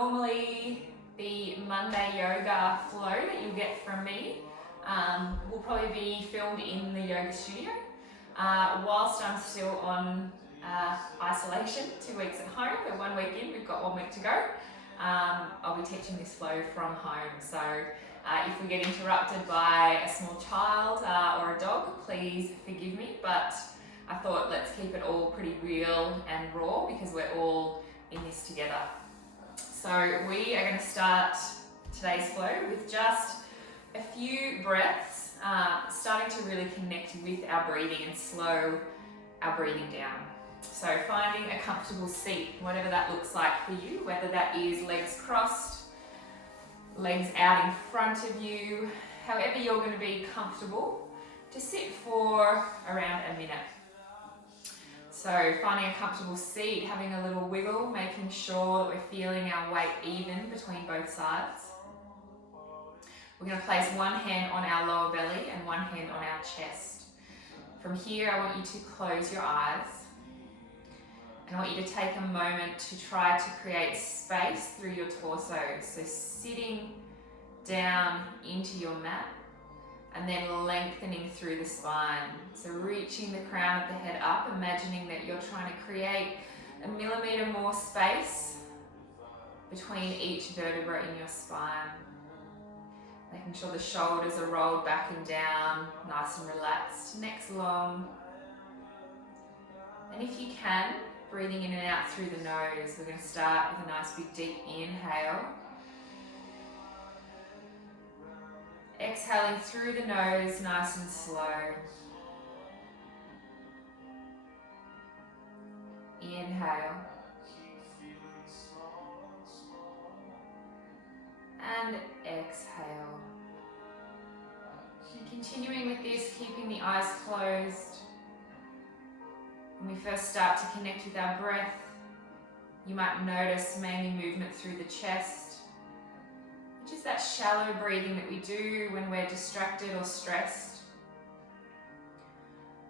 normally the Monday yoga flow that you'll get from me will probably be filmed in the yoga studio. Whilst I'm still on isolation, 2 weeks at home, we're 1 week in, we've got 1 week to go. I'll be teaching this flow from home, so if we get interrupted by a small child or a dog, please forgive me, but I thought let's keep it all pretty real and raw because we're all in this together. So we are going to start today's flow with just a few breaths, starting to really connect with our breathing and slow our breathing down. So finding a comfortable seat, whatever that looks like for you, whether that is legs crossed, legs out in front of you, however you're going to be comfortable, to sit for around a minute. So finding a comfortable seat, having a little wiggle, making sure that we're feeling our weight even between both sides. We're going to place one hand on our lower belly and one hand on our chest. From here, I want you to close your eyes. And I want you to take a moment to try to create space through your torso. So sitting down into your mat and then lengthening through the spine. So reaching the crown of the head up, imagining that you're trying to create a millimetre more space between each vertebra in your spine. Making sure the shoulders are rolled back and down, nice and relaxed, neck's long. And if you can, breathing in and out through the nose. We're going to start with a nice big deep inhale. Exhaling through the nose, nice and slow. Inhale. And exhale. Continuing with this, keeping the eyes closed. When we first start to connect with our breath, you might notice mainly movement through the chest, which is that shallow breathing that we do when we're distracted or stressed.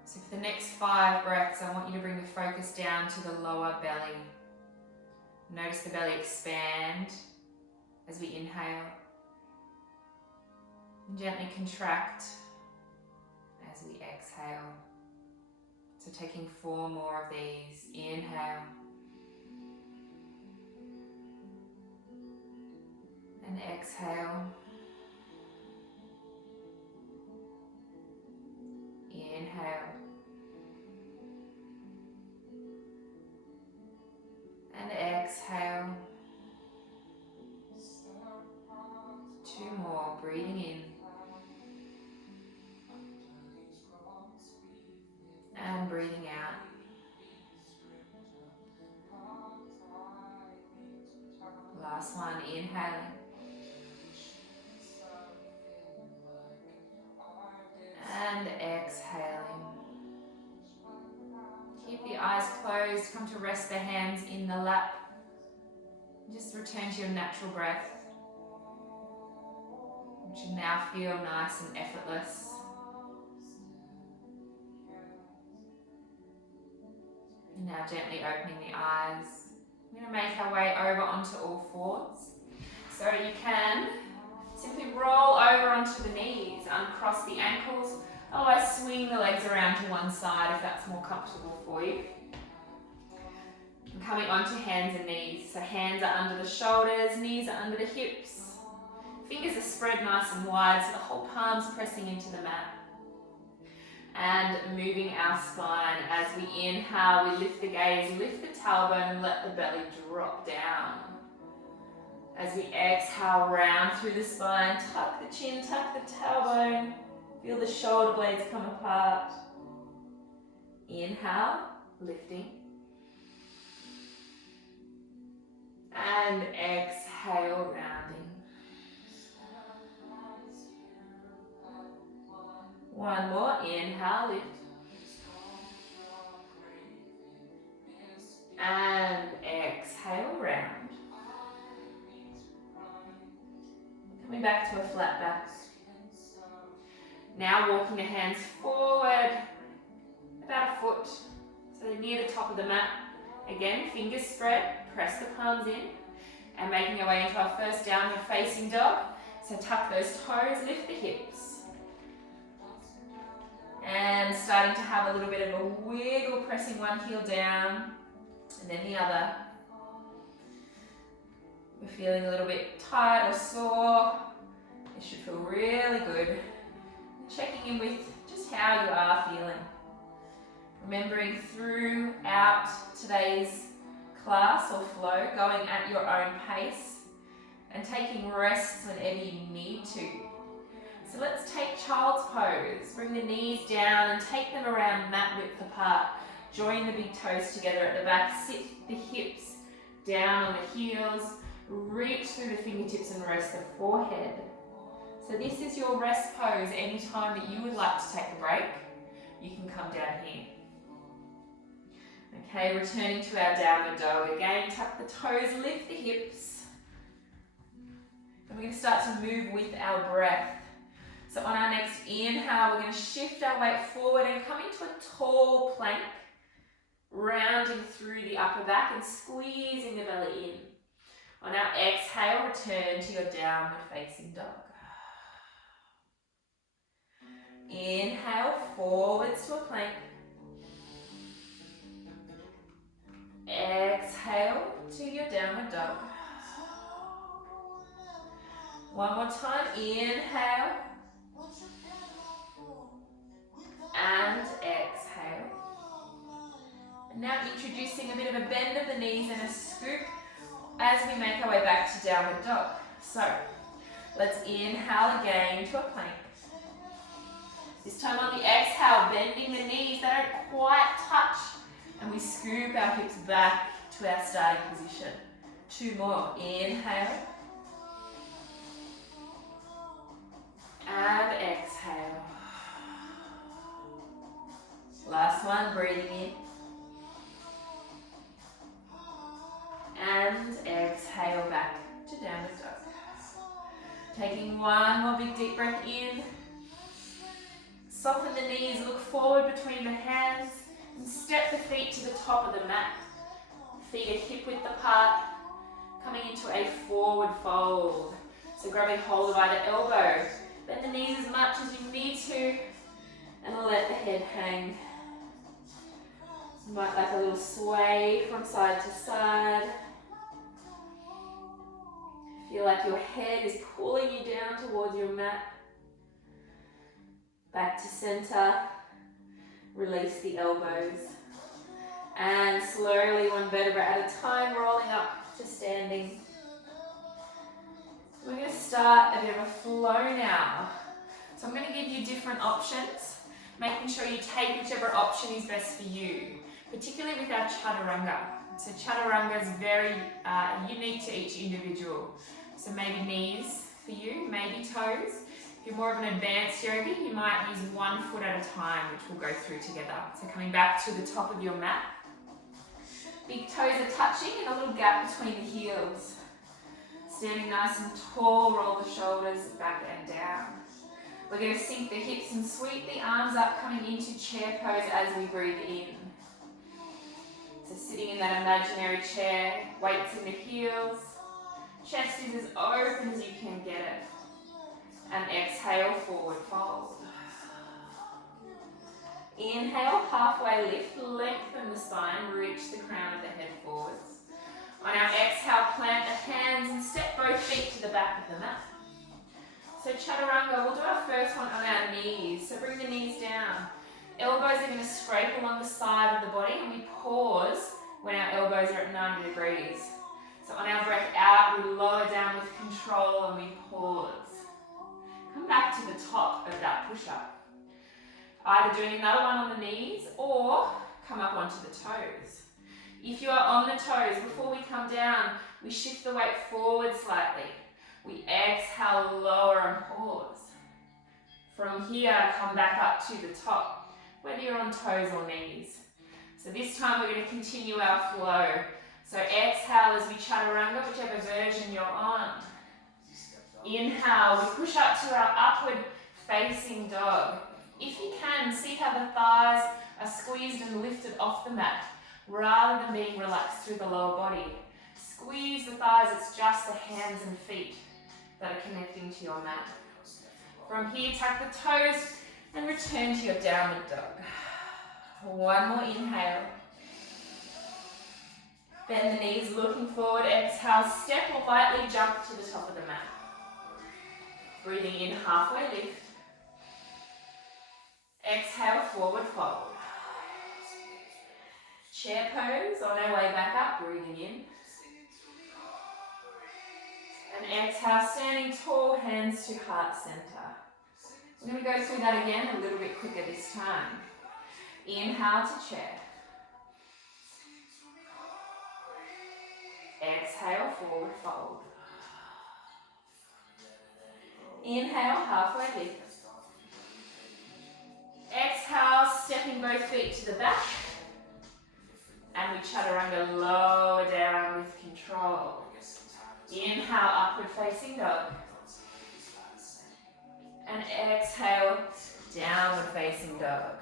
So for the next 5 breaths, I want you to bring the focus down to the lower belly. Notice the belly expand as we inhale, and gently contract as we exhale. So taking 4 more of these. Inhale. And exhale. Inhale. And exhale. 2 more. Breathing in. And breathing out. Last one, inhaling. And exhaling. Keep the eyes closed, come to rest the hands in the lap. Just return to your natural breath, which should now feel nice and effortless. Now gently opening the eyes. We're going to make our way over onto all fours. So you can simply roll over onto the knees, uncross the ankles, otherwise swing the legs around to one side if that's more comfortable for you. And coming onto hands and knees. So hands are under the shoulders, knees are under the hips. Fingers are spread nice and wide, so the whole palm's pressing into the mat. And moving our spine. As we inhale, we lift the gaze, lift the tailbone and let the belly drop down. As we exhale, round through the spine, tuck the chin, tuck the tailbone. Feel the shoulder blades come apart. Inhale, lifting. And exhale, rounding. One more, inhale, lift. And exhale, round. Coming back to a flat back. Now walking the hands forward, about a foot, so they're near the top of the mat. Again, fingers spread, press the palms in. And making our way into our first downward facing dog. So tuck those toes, lift the hips. And starting to have a little bit of a wiggle, pressing one heel down and then the other. We're feeling a little bit tight or sore. It should feel really good. Checking in with just how you are feeling. Remembering throughout today's class or flow, going at your own pace and taking rests whenever you need to. So let's take child's pose. Bring the knees down and take them around mat width apart. Join the big toes together at the back. Sit the hips down on the heels. Reach through the fingertips and rest the forehead. So this is your rest pose. Anytime that you would like to take a break, you can come down here. Okay, returning to our downward dog. Again, tuck the toes, lift the hips. And we're going to start to move with our breath. So on our next inhale, we're going to shift our weight forward and come into a tall plank, rounding through the upper back and squeezing the belly in. On our exhale, return to your downward facing dog. Inhale, forwards to a plank. Exhale to your downward dog. One more time, inhale. And exhale. And now introducing a bit of a bend of the knees and a scoop as we make our way back to downward dog. So, let's inhale again to a plank. This time on the exhale, bending the knees, they don't quite touch. And we scoop our hips back to our starting position. Two more. Inhale. And exhale. Last one, breathing in. And exhale back to downward dog. Taking one more big deep breath in. Soften the knees, look forward between the hands. And step the feet to the top of the mat. Feet are hip width apart, coming into a forward fold. So grabbing hold of either elbow. Bend the knees as much as you need to, and let the head hang. You might like a little sway from side to side. Feel like your head is pulling you down towards your mat. Back to center. Release the elbows. And slowly, one vertebra at a time, rolling up to standing. We're going to start a bit of a flow now. So I'm going to give you different options, making sure you take whichever option is best for you, particularly with our chaturanga. So chaturanga is very unique to each individual. So maybe knees for you, maybe toes. If you're more of an advanced yogi, you might use one foot at a time, which we'll go through together. So coming back to the top of your mat. Big toes are touching and a little gap between the heels. Standing nice and tall, roll the shoulders back and down. We're going to sink the hips and sweep the arms up, coming into chair pose as we breathe in. So sitting in that imaginary chair, weights in the heels. Chest is as open as you can get it. And exhale, forward fold. Inhale, halfway lift, lengthen the spine, reach the crown of the head forwards. On our exhale, plant the hands and step both feet to the back of the mat. So chaturanga, we'll do our first one on our knees. So bring the knees down. Elbows are going to scrape along the side of the body, and we pause when our elbows are at 90 degrees. So on our breath out, we lower down with control and we pause. Come back to the top of that push-up. Either doing another one on the knees or come up onto the toes. If you are on the toes, before we come down, we shift the weight forward slightly. We exhale, lower and pause. From here, come back up to the top, whether you're on toes or knees. So this time we're going to continue our flow. So exhale as we chaturanga, whichever version you're on. Inhale, we push up to our upward facing dog. If you can, see how the thighs are squeezed and lifted off the mat, rather than being relaxed through the lower body. squeeze the thighs, it's just the hands and feet that are connecting to your mat. From here, tuck the toes and return to your downward dog. One more inhale. Bend the knees, looking forward. Exhale, step or lightly jump to the top of the mat. Breathing in, halfway lift. Exhale, forward fold. Chair pose on our way back up, breathing in. And exhale, standing tall, hands to heart center. I'm going to go through that again a little bit quicker this time. Inhale to chair. Exhale, forward fold. Inhale, halfway lift. Exhale, stepping both feet to the back. And we chaturanga, lower down with control. Inhale, upward facing dog. And exhale, downward facing dog.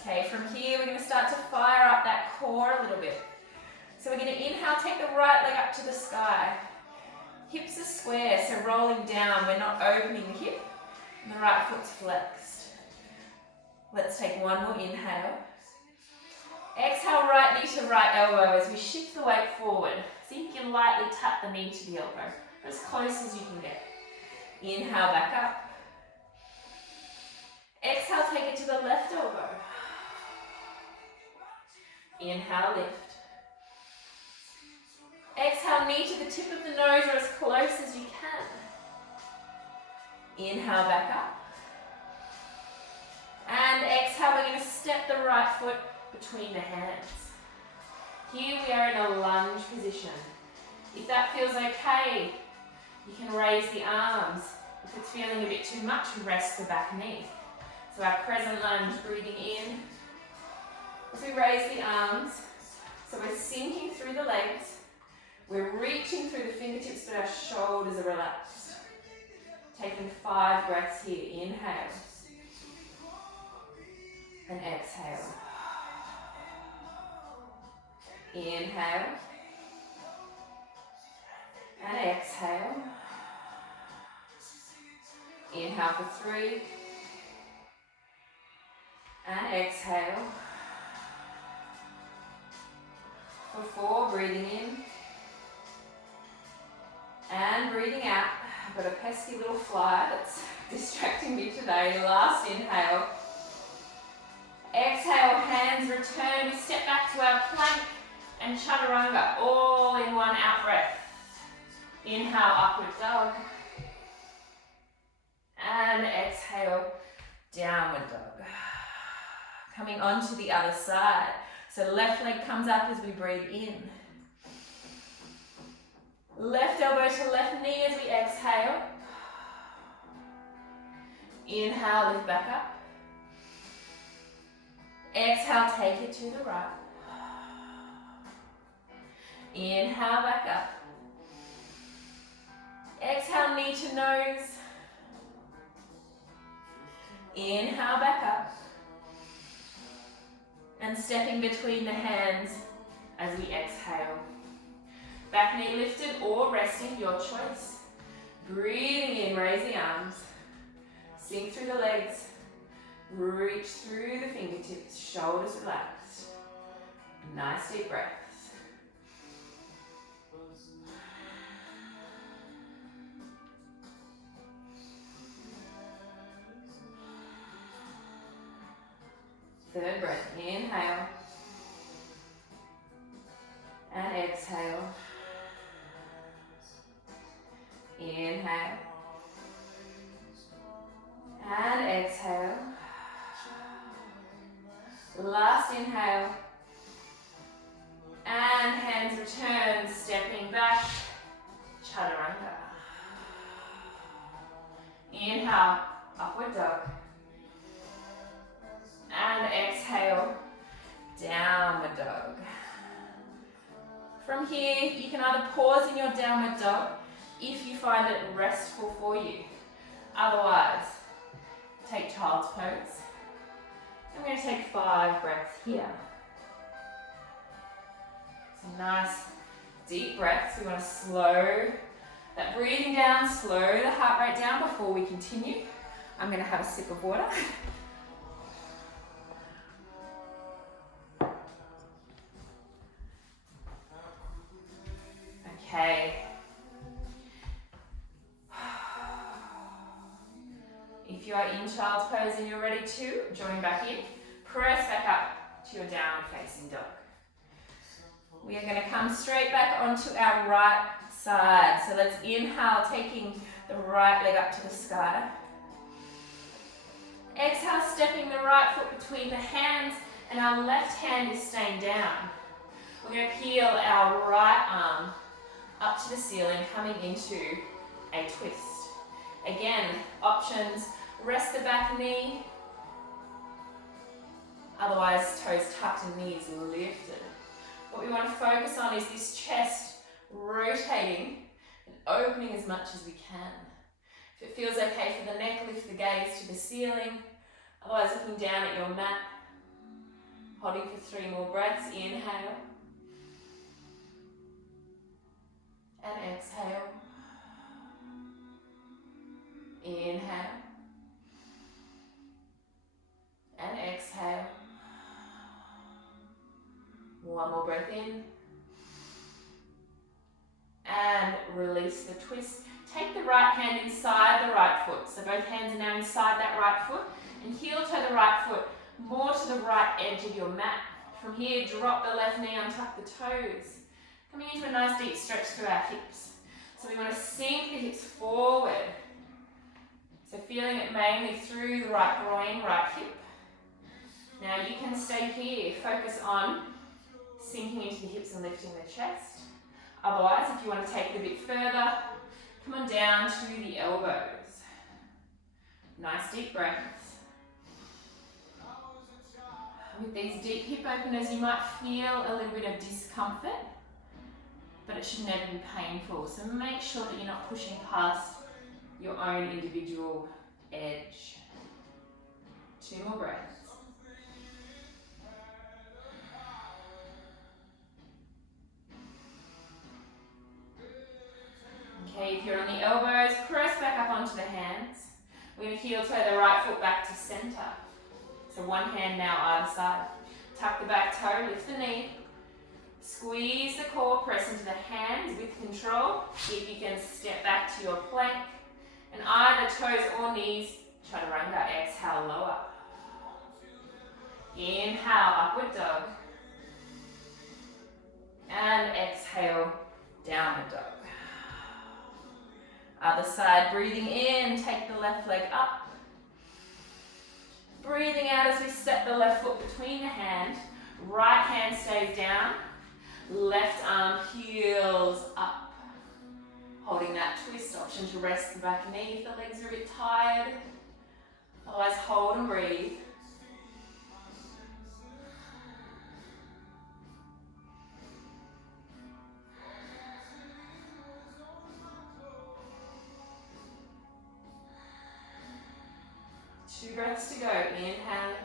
Okay, from here we're going to start to fire up that core a little bit. So we're going to inhale, take the right leg up to the sky. Hips are square, so rolling down, we're not opening the hip. And the right foot's flexed. Let's take one more inhale. Exhale, right knee to right elbow as we shift the weight forward. See if you can lightly tap the knee to the elbow, as close as you can get. Inhale, back up. Exhale, take it to the left elbow. Inhale, lift. Exhale, knee to the tip of the nose or as close as you can. Inhale, back up. And exhale, we're going to step the right foot between the hands. Here we are in a lunge position. If that feels okay, you can raise the arms. If it's feeling a bit too much, rest the back knee. So our crescent lunge, breathing in. As we raise the arms, so we're sinking through the legs. We're reaching through the fingertips, but our shoulders are relaxed. Taking 5 breaths here. Inhale. And exhale. Inhale. And exhale. Inhale for 3. And exhale. For 4, breathing in. And breathing out. I've got a pesky little fly that's distracting me today. Last inhale. Exhale, hands return. We step back to our plank and chaturanga, all in one out breath. Inhale, upward dog. And exhale, downward dog. Coming onto the other side. So left leg comes up as we breathe in. Left elbow to left knee as we exhale. Inhale, lift back up. Exhale, take it to the right. Inhale, back up. Exhale, knee to nose. Inhale, back up. And stepping between the hands as we exhale. Back knee lifted or resting, your choice. Breathing in, raise the arms. Sink through the legs. Reach through the fingertips, shoulders relaxed. Nice deep breaths. Third breath, inhale. And exhale. Inhale. And exhale. Last inhale. And hands return, stepping back. Chaturanga. Inhale, upward dog. And exhale, downward dog. From here, you can either pause in your downward dog if you find it restful for you. Otherwise, take child's pose. I'm going to take 5 breaths here. Some nice Deep breaths. We want to slow that breathing down, slow the heart rate down before we continue. I'm going to have a sip of water. Okay. If you are in child's pose and you're ready to, join back in. Press back up to your downward facing dog. We are going to come straight back onto our right side. So let's inhale, taking the right leg up to the sky. Exhale, stepping the right foot between the hands, and our left hand is staying down. We're going to peel our right arm up to the ceiling, coming into a twist. Again, options, rest the back knee, otherwise toes tucked and knees lifted. What we want to focus on is this chest rotating and opening as much as we can. If it feels okay for the neck, lift the gaze to the ceiling, otherwise looking down at your mat, holding for 3 more breaths. Inhale and exhale. Inhale and exhale. One more breath in and release the twist. Take the right hand inside the right foot. So both hands are now inside that right foot, and heel toe the right foot more to the right edge of your mat. From here, drop the left knee, untuck the toes. Coming into a nice deep stretch through our hips. So we want to sink the hips forward. So feeling it mainly through the right groin, right hip. Now you can stay here, focus on sinking into the hips and lifting the chest. Otherwise, if you want to take it a bit further, come on down to the elbows. Nice deep breaths. With these deep hip openers, you might feel a little bit of discomfort, but it should never be painful. So make sure that you're not pushing past your own individual edge. 2 more breaths. Okay, if you're on the elbows, press back up onto the hands. We're going to heel toe the right foot back to center. So one hand now either side. Tuck the back toe, lift the knee. Squeeze the core, press into the hands with control. If you can step back to your plank. And either toes or knees, chaturanga. Exhale, lower. Inhale, upward dog. And exhale, downward dog. Other side, breathing in, take the left leg up. Breathing out as we step the left foot between the hands. Right hand stays down. Left arm peels up. Holding that twist, option to rest the back knee if the legs are a bit tired. Otherwise, hold and breathe. Two breaths to go. Inhaling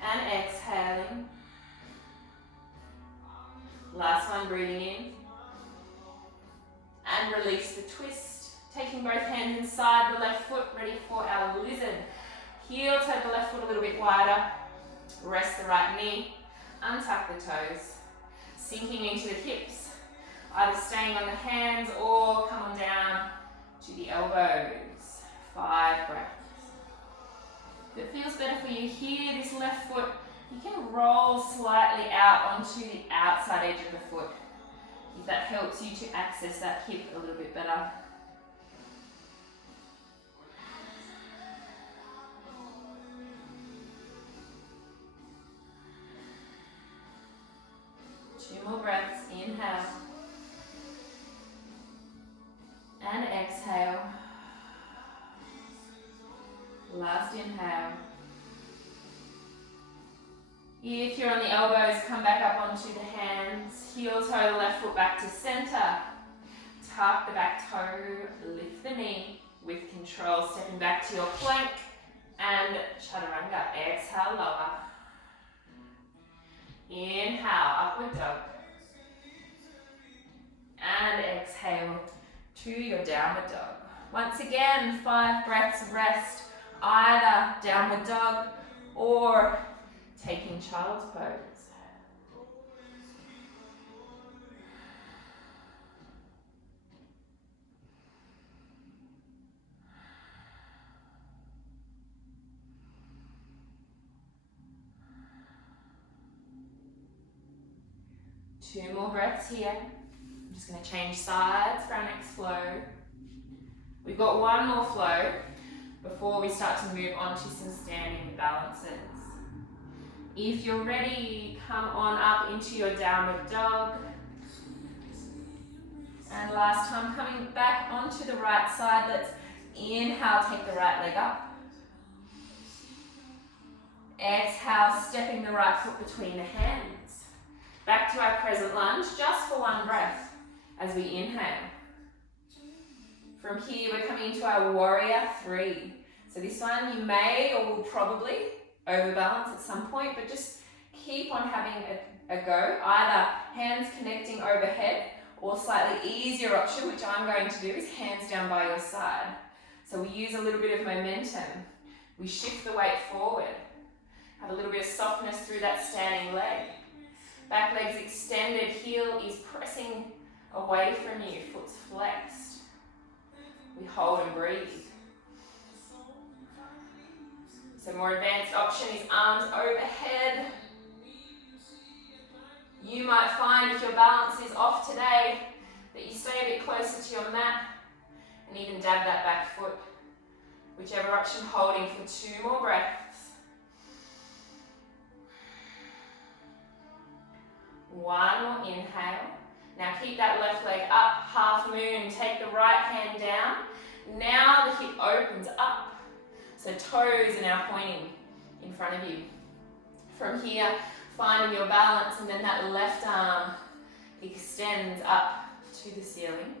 and exhaling. Last one, breathing in. And release the twist. Taking both hands inside the left foot, ready for our lizard. Heel toe the left foot a little bit wider. Rest the right knee. Untuck the toes. Sinking into the hips. Either staying on the hands or come on down to the elbows. 5 breaths. If it feels better for you here, this left foot, you can roll slightly out onto the outside edge of the foot. If that helps you to access that hip a little bit better. Two more breaths. Inhale. And exhale. Last inhale. If you're on the elbows, come back up onto the hands. Heel toe the left foot back to center. Tuck the back toe, lift the knee with control, stepping back to your plank and chaturanga. Exhale, lower. Inhale, upward dog. to your downward dog. Once again, 5 breaths of rest, either downward dog or taking child's pose. Two more breaths here. I'm just going to change sides for our next flow. We've got one more flow before we start to move on to some standing balances. If you're ready, come on up into your downward dog. And last time, coming back onto the right side, let's inhale, take the right leg up. Exhale, stepping the right foot between the hands. Back to our crescent lunge, just for one breath as we inhale. From here, we're coming into our warrior 3. So this one you may or will probably overbalance at some point, but just keep on having a go. Either hands connecting overhead or slightly easier option, which I'm going to do, is hands down by your side. So we use a little bit of momentum. We shift the weight forward. Have a little bit of softness through that standing leg. Back leg's extended, heel is pressing away from you, foot's flexed. We hold and breathe. So more advanced option is arms overhead. You might find if your balance is off today that you stay a bit closer to your mat and even dab that back foot. Whichever option, holding for 2 more breaths. One more inhale. Now keep that left leg up, half moon. Take the right hand down. Now the hip opens up. So toes are now pointing in front of you. From here, finding your balance, and then that left arm extends up to the ceiling.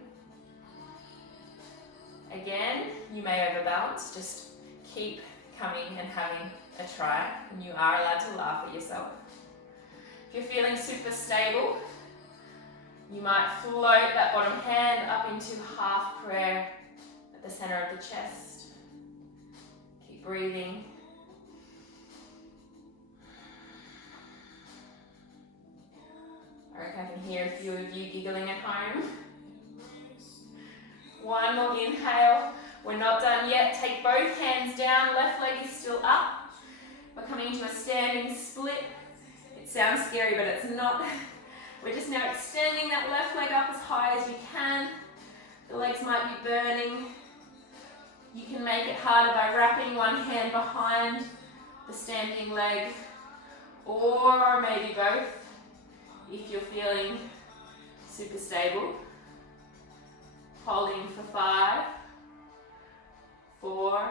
Again, you may overbalance. Just keep coming and having a try. And you are allowed to laugh at yourself. If you're feeling super stable, you might float that bottom hand up into half prayer at the center of the chest. Keep breathing. I reckon I can hear a few of you giggling at home. One more inhale. We're not done yet. Take both hands down. Left leg is still up. We're coming into a standing split. Sounds scary, but it's not. We're just now extending that left leg up as high as you can. The legs might be burning. You can make it harder by wrapping one hand behind the standing leg, or maybe both if you're feeling super stable. Holding for 5, 4,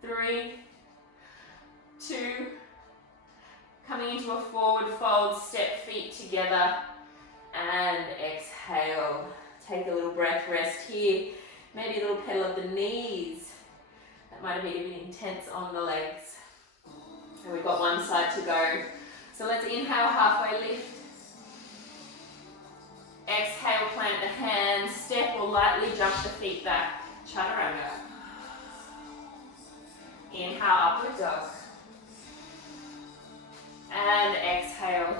3, 2, coming into a forward fold, step feet together, and exhale. Take a little breath, rest here. Maybe a little pedal of the knees. That might have been a bit intense on the legs. And we've got one side to go. So let's inhale, halfway lift. Exhale, plant the hands, step or lightly jump the feet back. Chaturanga. Inhale, upward dog. And exhale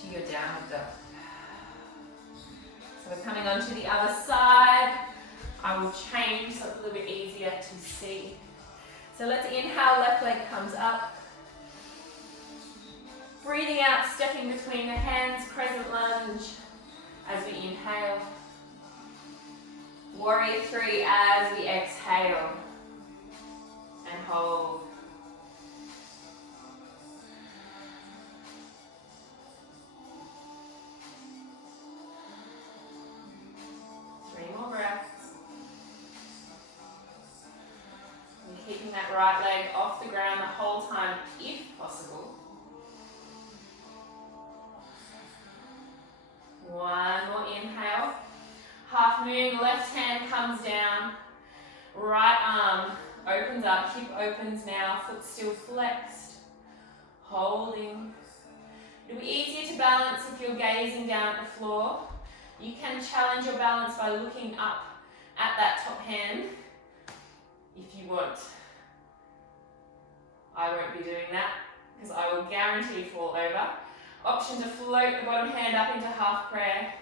to your downward dog. So we're coming on to the other side. I will change so it's a little bit easier to see. So let's inhale, left leg comes up. Breathing out, stepping between the hands, crescent lunge as we inhale. Warrior 3 as we exhale. And hold. Keeping that right leg off the ground the whole time, if possible. One more inhale. Half moon, left hand comes down. Right arm opens up, hip opens now, foot still flexed. Holding. It'll be easier to balance if you're gazing down at the floor. You can challenge your balance by looking up at that top hand if you want. I won't be doing that because I will guarantee fall over. Option to float the bottom hand up into half prayer.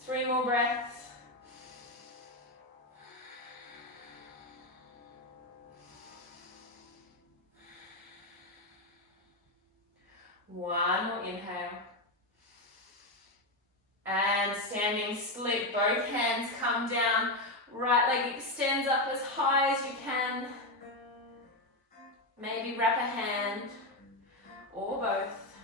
3 more breaths. One more inhale. And standing split, both hands come down. Right leg extends up as high as you can. Maybe wrap a hand or both.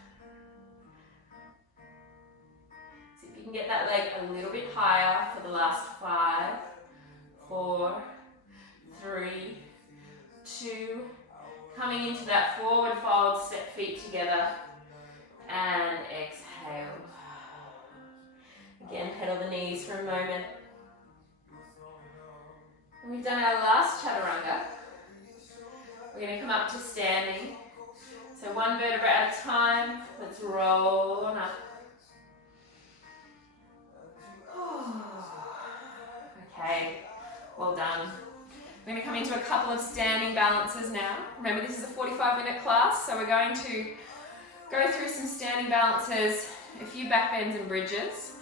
See if you can get that leg a little bit higher for the last 5, 4, 3, 2. Coming into that forward fold, step feet together and exhale. Again, pedal the knees for a moment. And we've done our last chaturanga. We're going to come up to standing. So 1 vertebra at a time. Let's roll on up. Okay, well done. We're going to come into a couple of standing balances now. Remember, this is a 45-minute class, so we're going to go through some standing balances, a few back bends and bridges,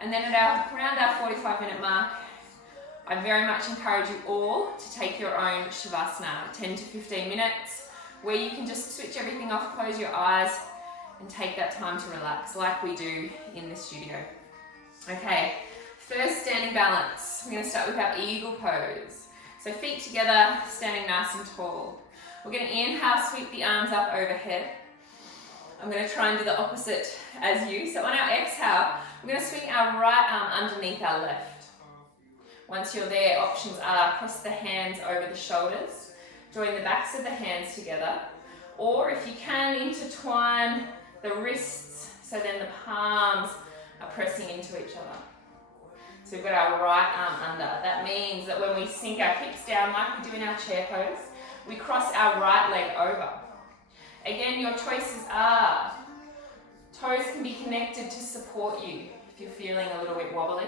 and then at around our 45-minute mark, I very much encourage you all to take your own Shavasana, 10 to 15 minutes, where you can just switch everything off, close your eyes, and take that time to relax, like we do in the studio. Okay, first standing balance. We're going to start with our eagle pose. So feet together, standing nice and tall. We're going to inhale, sweep the arms up overhead. I'm going to try and do the opposite as you. So on our exhale, we're going to swing our right arm underneath our left. Once you're there, options are cross the hands over the shoulders, join the backs of the hands together, or if you can, intertwine the wrists so then the palms are pressing into each other. So we've got our right arm under. That means that when we sink our hips down like we do in our chair pose, we cross our right leg over. Again, your choices are, toes can be connected to support you if you're feeling a little bit wobbly.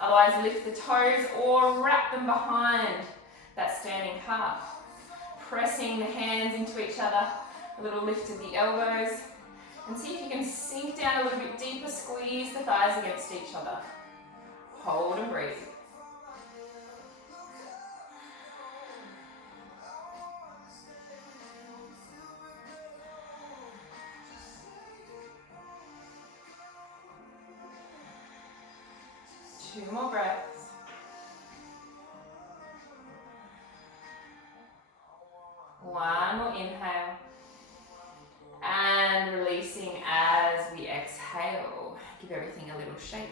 Otherwise, lift the toes or wrap them behind that standing calf. Pressing the hands into each other, a little lift of the elbows, and see if you can sink down a little bit deeper, squeeze the thighs against each other. Hold and breathe. Two more breaths. One more inhale. And releasing as we exhale. Give everything a little shake.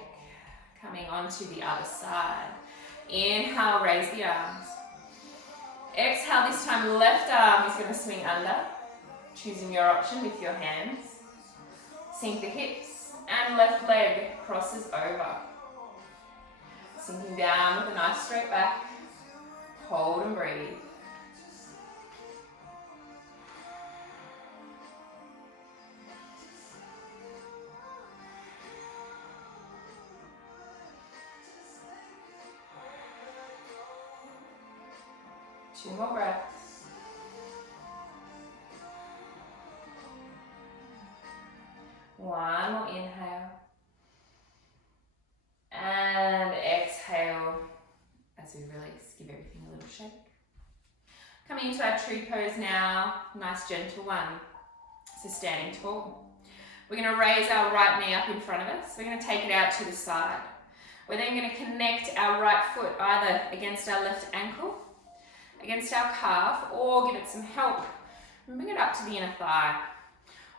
Coming onto the other side. Inhale, raise the arms. Exhale, this time left arm is going to swing under. Choosing your option with your hands. Sink the hips and left leg crosses over. Sinking down with a nice straight back. Hold and breathe. Two more breaths. One more inhale. And exhale as we release. Give everything a little shake. Coming into our tree pose now. Nice gentle one. So standing tall. We're going to raise our right knee up in front of us. We're going to take it out to the side. We're then going to connect our right foot either against our left ankle, against our calf, or give it some help and bring it up to the inner thigh.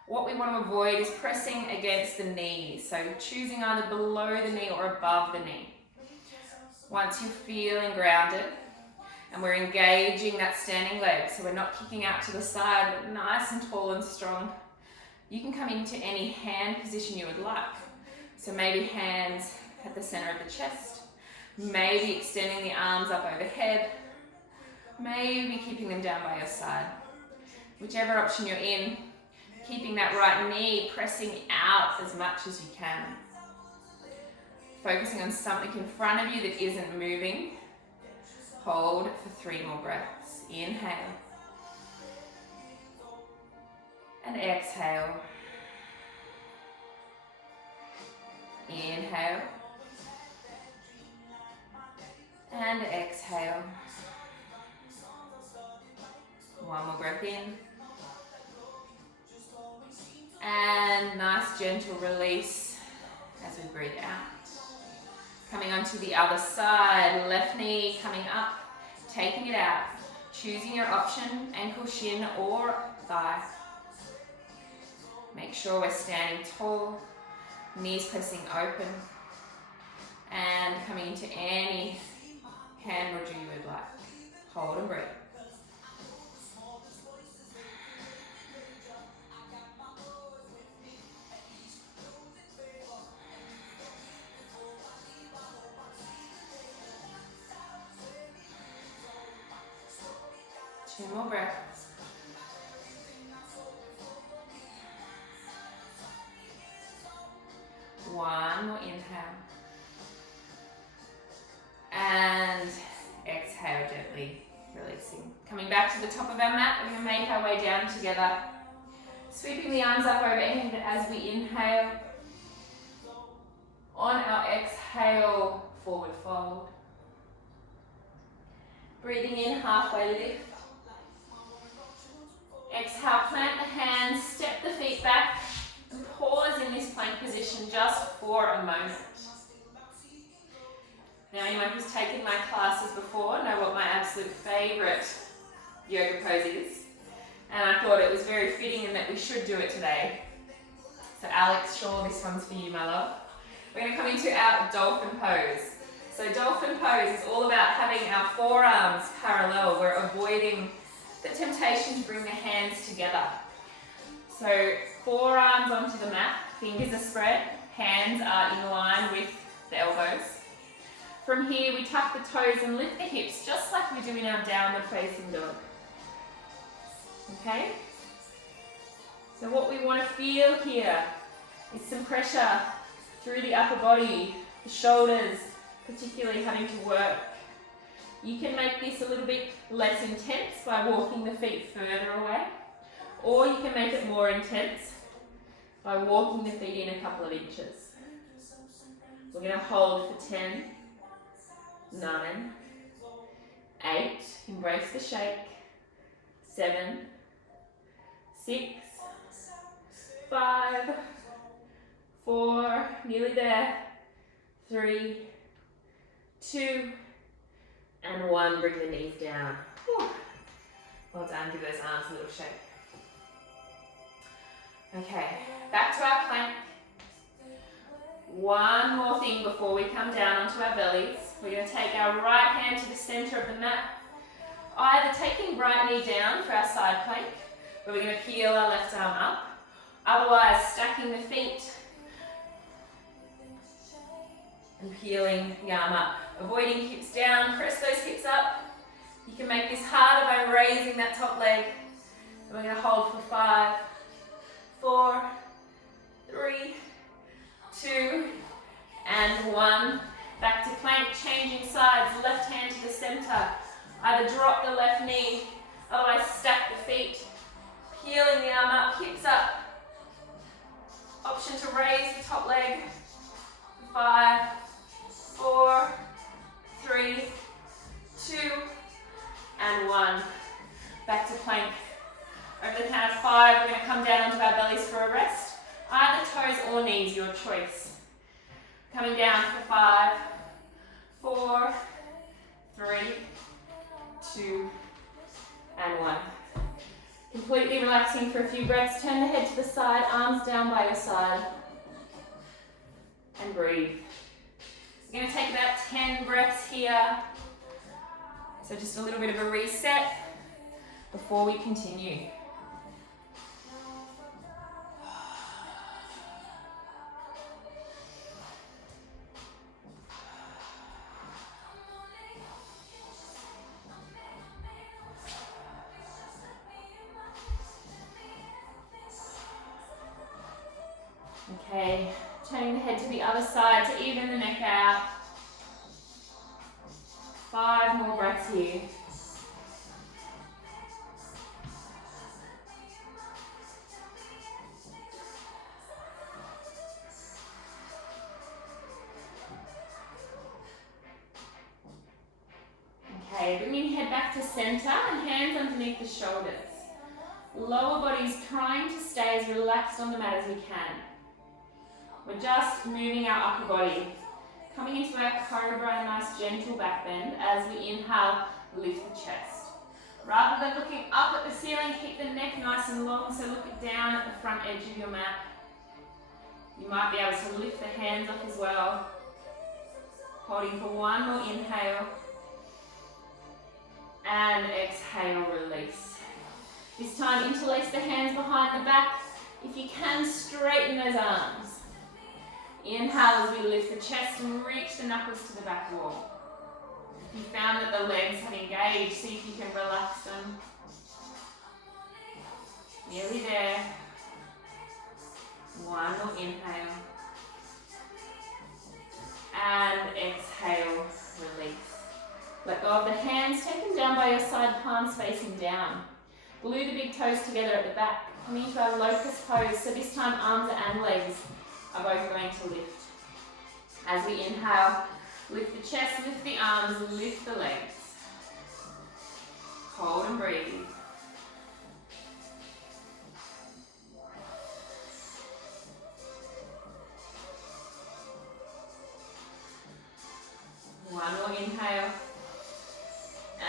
What we want to avoid is pressing against the knee, so choosing either below the knee or above the knee. Once you're feeling grounded and we're engaging that standing leg, so we're not kicking out to the side, but nice and tall and strong, you can come into any hand position you would like. So maybe hands at the center of the chest, maybe extending the arms up overhead, maybe keeping them down by your side. Whichever option you're in, keeping that right knee pressing out as much as you can. Focusing on something in front of you that isn't moving. Hold for 3 more breaths. Inhale. And exhale. Inhale. And exhale. 1 more breath in. And nice gentle release as we breathe out. Coming onto the other side, left knee coming up, taking it out. Choosing your option, ankle, shin or thigh. Make sure we're standing tall, knees pressing open, and coming into any hand mudra you would like. Hold and breathe. Two more breaths. One more inhale. And exhale gently, releasing. Coming back to the top of our mat, we're going to make our way down together. Sweeping the arms up overhead as we inhale. On our exhale, forward fold. Breathing in, halfway lift. Exhale, plant the hands, step the feet back, and pause in this plank position just for a moment. Now, anyone who's taken my classes before know what my absolute favourite yoga pose is. And I thought it was very fitting and that we should do it today. So Alex, Shaw, this one's for you, my love. We're going to come into our dolphin pose. So dolphin pose is all about having our forearms parallel. We're avoiding the temptation to bring the hands together. So forearms onto the mat, fingers are spread, hands are in line with the elbows. From here we tuck the toes and lift the hips just like we do in our downward facing dog. Okay? So what we want to feel here is some pressure through the upper body, the shoulders particularly having to work. You can make this a little bit less intense by walking the feet further away, or you can make it more intense by walking the feet in a couple of inches. We're going to hold for 10, 9, 8, embrace the shake, 7, 6, 5, 4, nearly there, 3, 2, and 1, bring the knees down. Whew. Well done, give those arms a little shake. Okay, back to our plank. One more thing before we come down onto our bellies. We're going to take our right hand to the center of the mat, either taking right knee down for our side plank, or we're going to peel our left arm up. Otherwise, stacking the feet and peeling the arm up. Avoiding hips down, press those hips up. You can make this harder by raising that top leg. And we're going to hold for 5, 4, 3, 2, and 1. Back to plank, changing sides, left hand to the center. Either drop the left knee, otherwise stack the feet. Peeling the arm up, hips up. Option to raise the top leg. 5, 4, 3, 2, and 1. Back to plank. Over the count of 5, we're going to come down onto our bellies for a rest. Either toes or knees, your choice. Coming down for 5, 4, 3, 2, and 1. Completely relaxing for a few breaths. Turn the head to the side, arms down by your side. And breathe. We're going to take about 10 breaths here. So just a little bit of a reset before we continue. Okay, Turning the head to the other side to even the neck out. 5 more breaths here. Okay, bringing head back to center and hands underneath the shoulders. Lower body's trying to stay as relaxed on the mat as we can. We're just moving our upper body. Coming into our cobra, a nice gentle back bend. As we inhale, lift the chest. Rather than looking up at the ceiling, keep the neck nice and long, so look down at the front edge of your mat. You might be able to lift the hands up as well. Holding for one more inhale. And exhale, release. This time, interlace the hands behind the back. If you can, straighten those arms. Inhale as we lift the chest and reach the knuckles to the back wall. If you found that the legs have engaged, see if you can relax them. Nearly there. One more inhale. And exhale, release. Let go of the hands, take them down by your side, palms facing down. Glue the big toes together at the back. Coming into our locust pose, so this time arms and legs are both going to lift. As we inhale, lift the chest, lift the arms, lift the legs. Hold and breathe. One more inhale.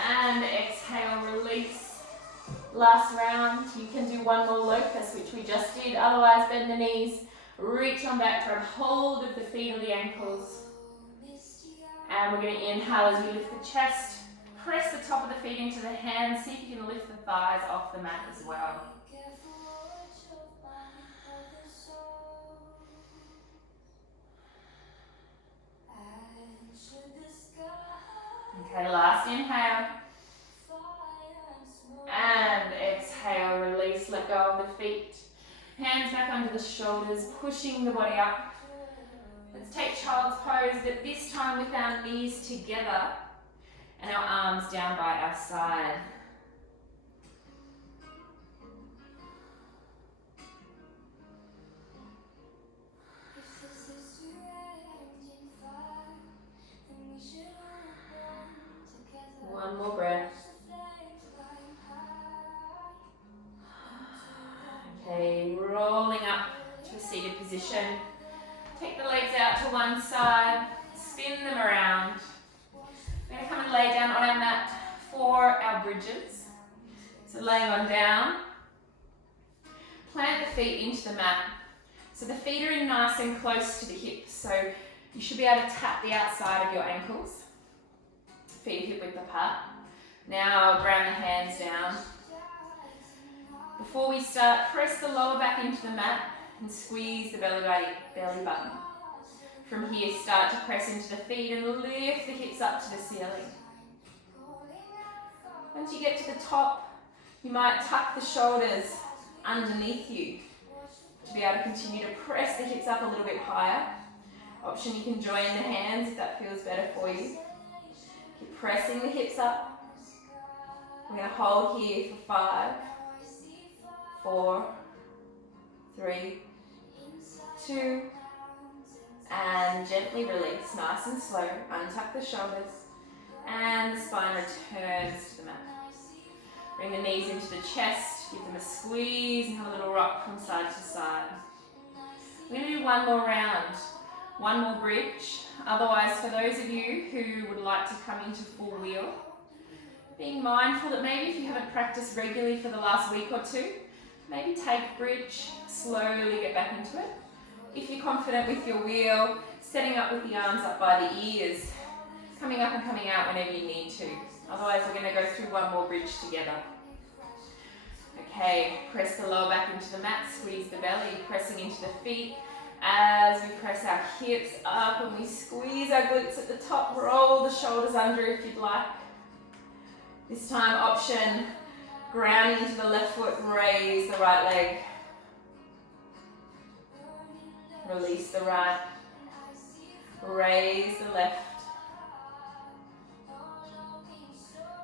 And exhale, release. Last round, you can do one more locust, which we just did. Otherwise, bend the knees, reach on back, grab hold of the feet or the ankles. And we're going to inhale as we lift the chest. Press the top of the feet into the hands. See if you can lift the thighs off the mat as well. Okay, last inhale. And exhale, release, let go of the feet. Hands back under the shoulders, pushing the body up. Let's take child's pose, but this time with our knees together and our arms down by our side. One more breath. Okay, rolling up to a seated position. Take the legs out to one side, spin them around. We're going to come and lay down on our mat for our bridges. So laying on down, plant the feet into the mat. So the feet are in nice and close to the hips, so you should be able to tap the outside of your ankles. Feet hip width apart. Now ground the hands down. Before we start, press the lower back into the mat and squeeze the belly button. From here, start to press into the feet and lift the hips up to the ceiling. Once you get to the top, you might tuck the shoulders underneath you to be able to continue to press the hips up a little bit higher. Option, you can join the hands if that feels better for you. Keep pressing the hips up. We're going to hold here for 5, 4, 3, 2, and gently release, nice and slow. Untuck the shoulders and the spine returns to the mat. Bring the knees into the chest, give them a squeeze and have a little rock from side to side. We're going to do one more round, one more bridge. Otherwise, for those of you who would like to come into full wheel, being mindful that maybe if you haven't practiced regularly for the last week or two, maybe take bridge, slowly get back into it. If you're confident with your wheel, setting up with the arms up by the ears, coming up and coming out whenever you need to. Otherwise, we're going to go through one more bridge together. Okay, press the lower back into the mat, squeeze the belly, pressing into the feet. As we press our hips up and we squeeze our glutes at the top, roll the shoulders under if you'd like. This time, option, grounding into the left foot, raise the right leg. Release the right. Raise the left.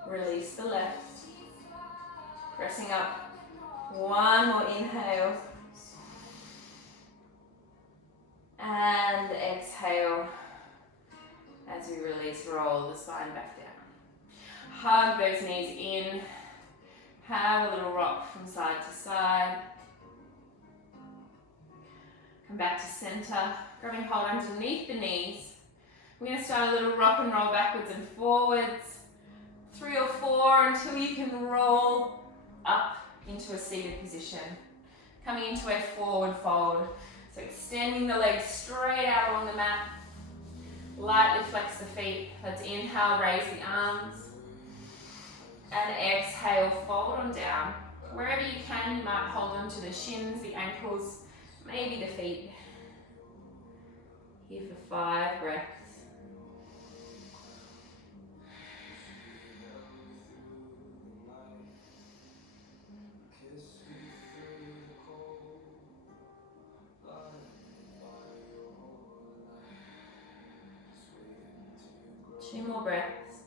Release the left. Pressing up. One more inhale. And exhale. As we release, roll the spine back down. Hug those knees in. Have a little rock from side to side. Come back to center. Grabbing hold underneath the knees. We're going to start a little rock and roll backwards and forwards. 3 or 4 until you can roll up into a seated position. Coming into a forward fold. So extending the legs straight out along the mat. Lightly flex the feet. Let's inhale, raise the arms. And exhale, fold on down. Wherever you can, you might hold on to the shins, the ankles, maybe the feet. Here for 5 breaths. Two more breaths.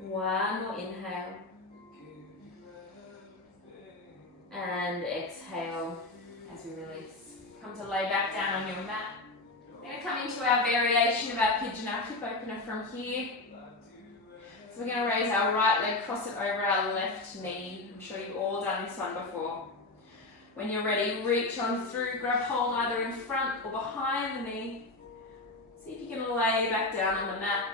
One more inhale. And exhale as we release. Come to lay back down on your mat. We're going to come into our variation of our pigeon, our hip opener from here. So we're going to raise our right leg, cross it over our left knee. I'm sure you've all done this one before. When you're ready, reach on through, grab hold either in front or behind the knee. See if you can lay back down on the mat.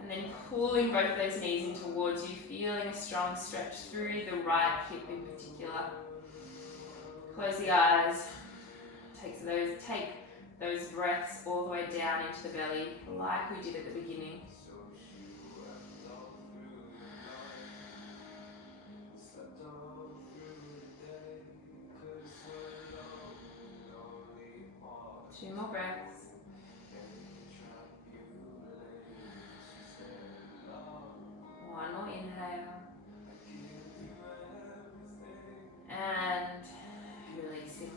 And then pulling both those knees in towards you, feeling a strong stretch through the right hip in particular. Close the eyes. Take those breaths all the way down into the belly, like we did at the beginning. Two more breaths. One more inhale. And releasing.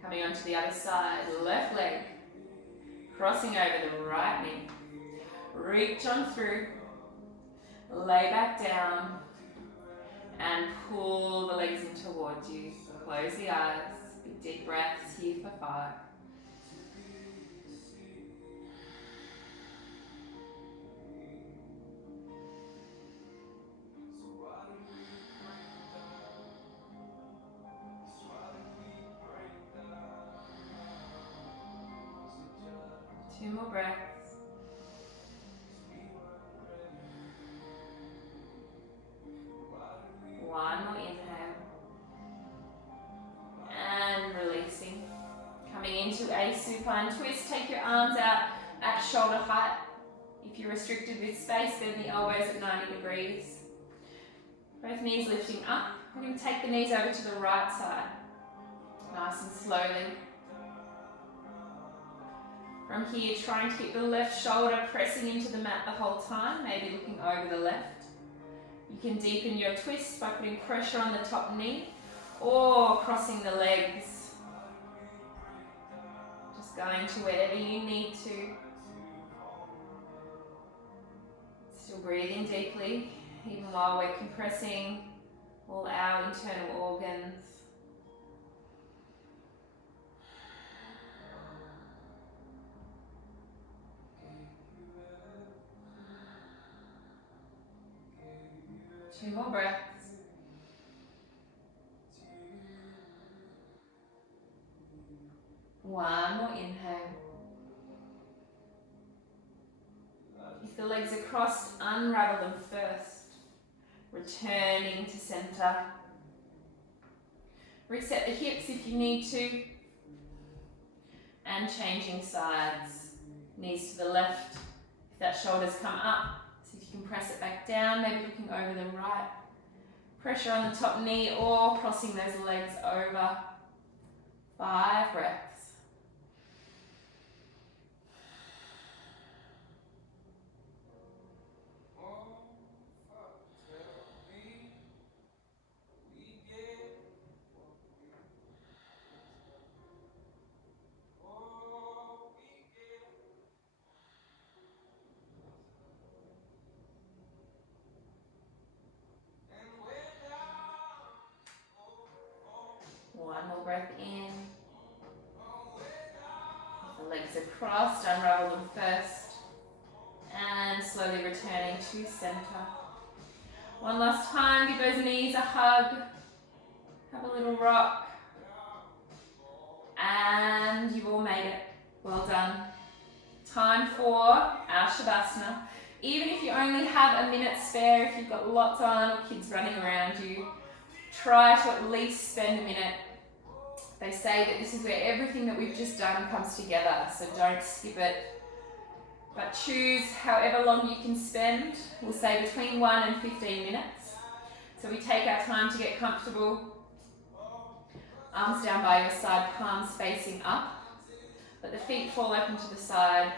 Coming onto the other side, left leg. Crossing over the right knee. Reach on through. Lay back down. And pull the legs in towards you. Close the eyes. Big deep breaths here for 5. Two more breaths. One more inhale. And releasing. Coming into a supine twist. Take your arms out at shoulder height. If you're restricted with space, bend the elbows at 90 degrees. Both knees lifting up. We're going to take the knees over to the right side. Nice and slowly. From here, trying to keep the left shoulder pressing into the mat the whole time, maybe looking over the left. You can deepen your twist by putting pressure on the top knee or crossing the legs. Just going to wherever you need to. Still breathing deeply, even while we're compressing all our internal organs. Two more breaths. One more inhale. If the legs are crossed, unravel them first. Returning to center. Reset the hips if you need to. And changing sides. Knees to the left. If that shoulder's come up, see if you can press it back down, maybe looking over the right. Pressure on the top knee or crossing those legs over. 5 breaths. breath in. The legs are crossed, unravel them first. And slowly returning to center. One last time, give those knees a hug. Have a little rock. And you've all made it. Well done. Time for our Shavasana. Even if you only have a minute spare, if you've got lots on or kids running around you, try to at least spend a minute. They say that this is where everything that we've just done comes together, so don't skip it. But choose however long you can spend. We'll say between 1 and 15 minutes. So we take our time to get comfortable. Arms down by your side, palms facing up. Let the feet fall open to the side.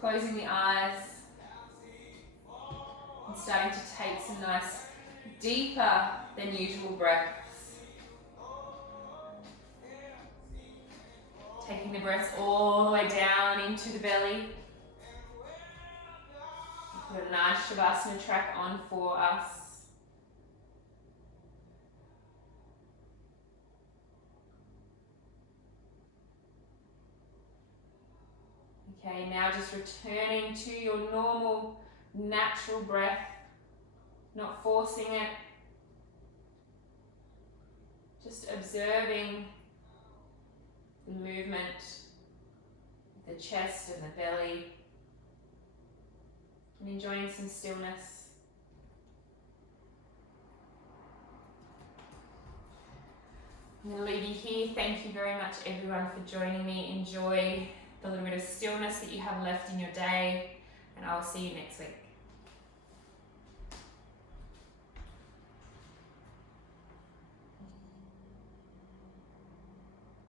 Closing the eyes. And starting to take some nice, deeper than usual breaths. Taking the breaths all the way down into the belly. Put a nice Shavasana track on for us. Okay, now just returning to your normal, natural breath, not forcing it. Just observing the movement of the chest and the belly, and enjoying some stillness. I'm going to leave you here. Thank you very much everyone for joining me. Enjoy the little bit of stillness that you have left in your day, and I'll see you next week.